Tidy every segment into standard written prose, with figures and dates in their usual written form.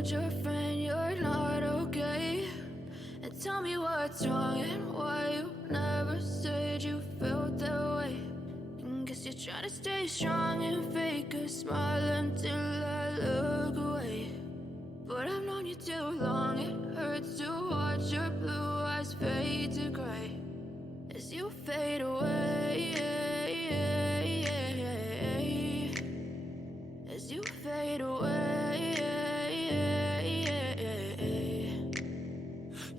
told your friend you're not okay? And tell me what's wrong and why you never said you felt that way. And guess you're trying to stay strong and fake a smile until I look away. But I've known you too long, it hurts to watch your blue eyes fade to gray as you fade away, as you fade away.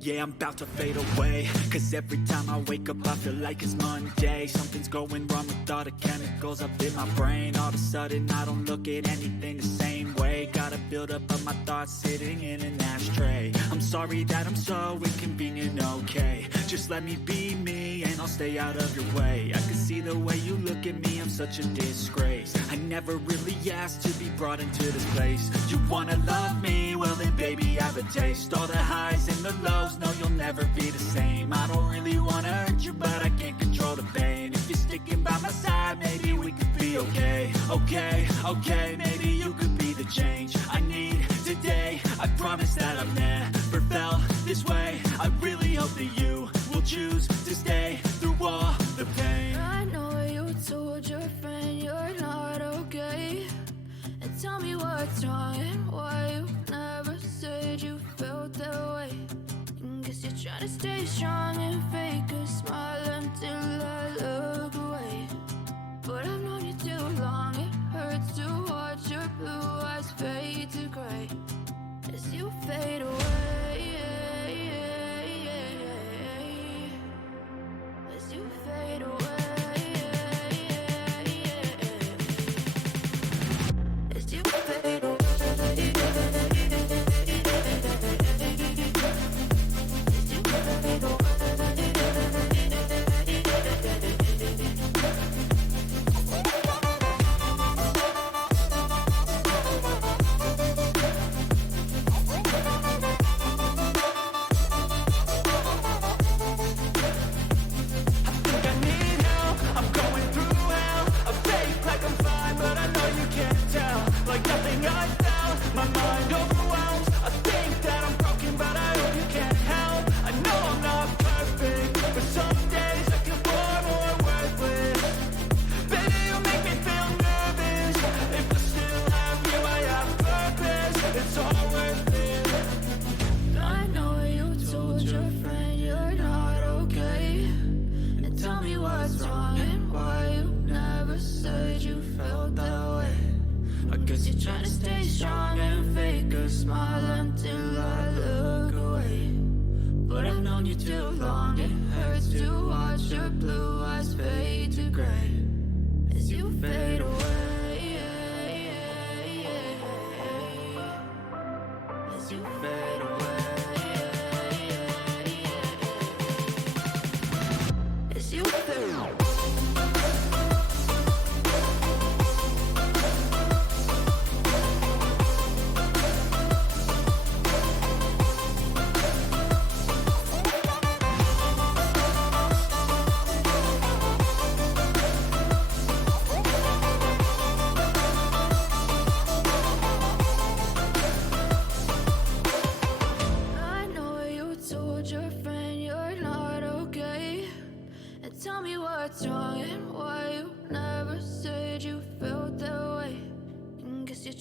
Yeah, I'm about to fade away, cause every time I wake up I feel like it's Monday. Something's going wrong with all the chemicals up in my brain. All of a sudden I don't look at anything the same way. Gotta build up of my thoughts sitting in an ashtray. I'm sorry that I'm so inconvenient, okay? Just let me be me and I'll stay out of your way. I can see the way you look at me, I'm such a disgrace. I never really asked to be brought into this place. You wanna love me? Well then baby I have a taste. All the highs and the lows, no you'll never be the same. I don't really wanna hurt you but I can't control the pain. If you're sticking by my side, maybe we could be okay. Okay, maybe you could be the change I need today. I promise that I've never felt this way. I really hope that you will choose to stay through all the pain. I know you told your friend you're not okay. And tell me what's wrong and why you never said you felt that way. And guess you're trying to stay strong and fake a smile until I look away. But I've known you too long, it hurts to watch your blue eyes fade to gray as you fade away, as you fade away, as you fade away.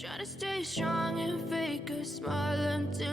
Trying to stay strong and fake a smile until